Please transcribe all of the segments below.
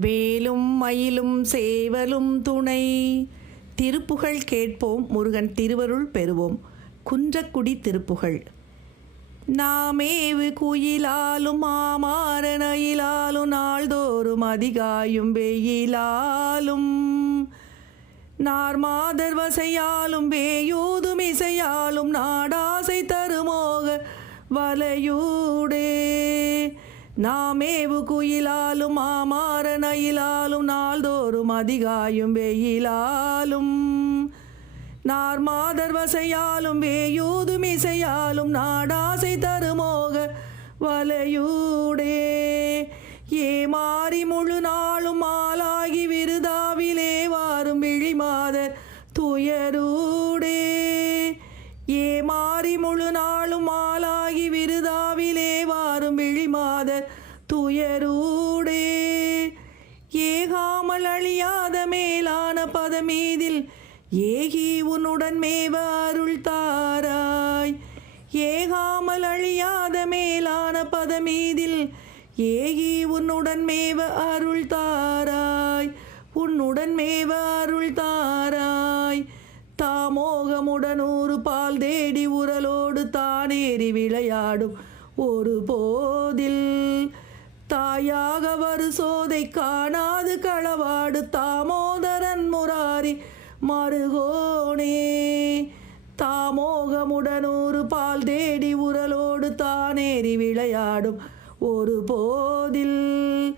வேலும் மயிலும் சேவலும் துணை. திருப்புகழ் கேட்போம், முருகன் திருவருள் பெறுவோம். குன்றக்குடி திருப்புகழ். நாமேவு குயிலாலும் மாமாரனையிலாலும் நாள்தோறும் அதிகாயும் வெயிலாலும் நார்மாதர் வசையாலும் வேயூதும் இசையாலும் நாடாசை தருமோக வலையூடே. நாமேவு குயிலாலும் மாமாரனையிலாலும் நாள்தோறும் அதிகாயும் வெயிலாலும் நார்மாதர் வசையாலும் வேயூதும் இசையாலும் நாடாசை தருமோக வலையூடே. ஏமாறி முழு நாளும் மாலாகி விருதாவிலே வாரும் விழிமாதர் துயரூடே. ஏமாறி முழு நாளும் மாலாகி விருதாவிலே வாரும் விழிமாதர் துயரூடே. ஏகாமல் அழியாத மேலான பதமீதில் ஏகி உன்னுடன் மேவ அருள் தாராய். ஏகாமல் அழியாத மேலான பதமீதில் ஏகி உன்னுடன் மேவ அருள் தாராய். உன்னுடன் மேவ அருள் தாராய். தாமோகமுடன் ஒரு பால் தேடி உரலோடு தானேறி விளையாடும் ஒரு போதில் தாயாக வரு சோதை காணாது களவாடு தாமோதரன் முராரி மருகோனே. தாமோகமுடன் ஒரு பால் தேடி உரலோடு தானேறி விளையாடும் ஒரு போதில்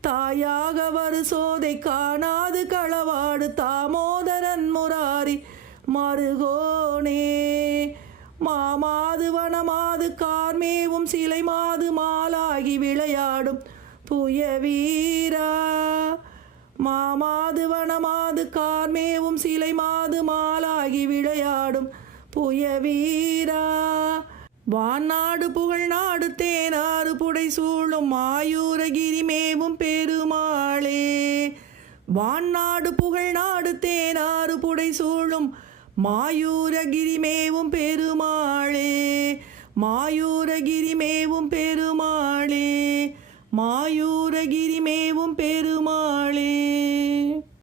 தாயாக வரு சோதை காணாது களவாடு தாமோதரன் முராரி மருகோனே. மாமாது வனமாது கார்மேவும் சிலை மாது மாலாகி விளையாடும் புய வீரா. மாமாது வனமாது கார்மேவும் சிலை மாது மாலாகி விளையாடும் புய வீரா. வான்நாடு புகழ் நாடு தேனாறு புடை சூழும் மாயூரகிரி மேவும் பெருமாளே. வான்நாடு புகழ் நாடு தேனாறு புடை சூழும் மாயூரகிரி மேவும் பெருமாளே. மாயூரகிரி மேவும் பெருமாளே. மாயூரகிரி மேவும் பெருமாளே.